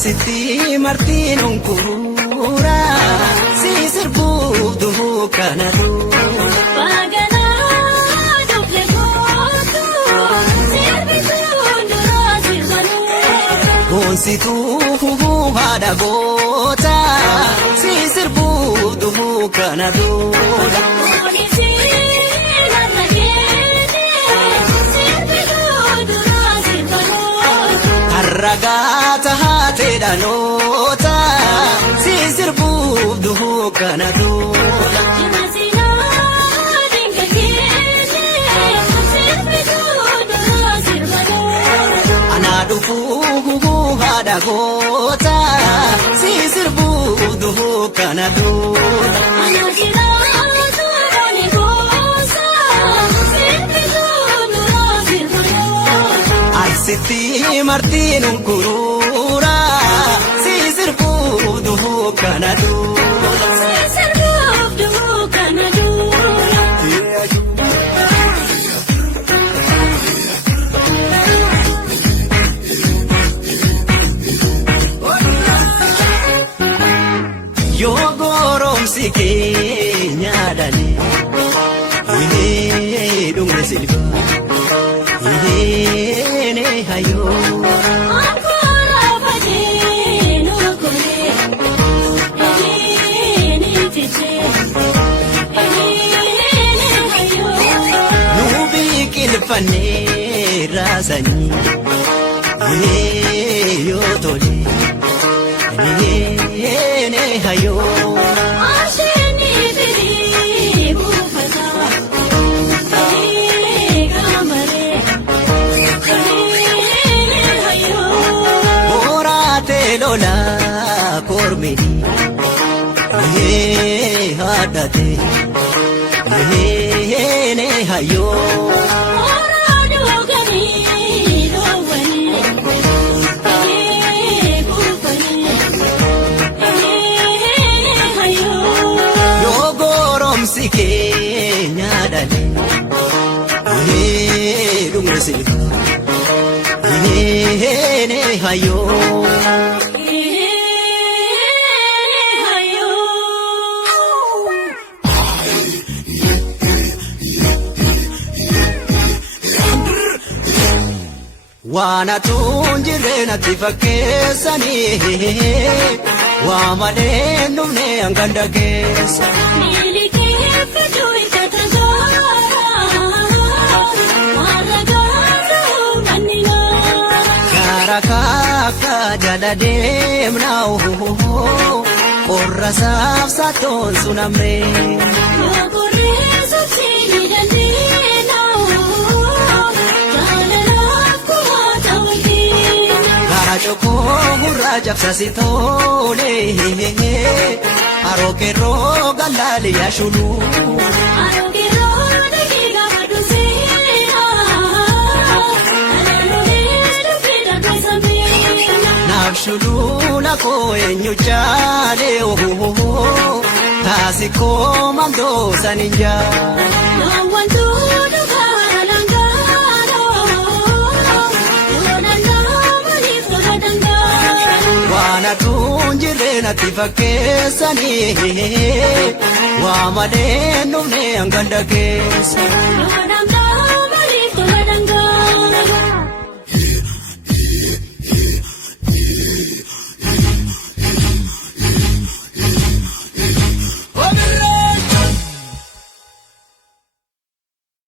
Sitti martiin onkura si sirbuuf du'u kanatu. Baganaa dublee kootu sirbituun dura sirbanuu. Boonsituu haadha goota si sirbuuf du'u kanatu. Ragata haate dhaloota si sirbuuf du'u kanatu. Anaa dhufuu haadha goota si sirbuuf du'u kanatu. Sitti martiin onkura si sirbuuf du'u kanatu. Yoo goromsi keenya dhali dhumne silba. Hayo ankora fagee nurra kolee ni tijjee hayo nu biqilfannee raasanii yoo tole hayo. Lola kormedi haadate ne hayo. Yoo goromsi keenya dhali dhumne silba ne hayo. Waana tunjiree natti fakkeessanii waa malee dhumne hanganda keessa. Niilikeeffatu itti tajaajila warra gaafuu mannina. Gaara kaakka jala deemnaa qorra saafsa toon sunamree. Joko muraja fsasi tole arokero galali ya shulu arokero dakiga madusira alalo pida kasamina nafshulu na ko enyuchale tasiko mando saninja wantu waana tunjiree natti fakkeessanii waa malee dhumne hanganda keessa.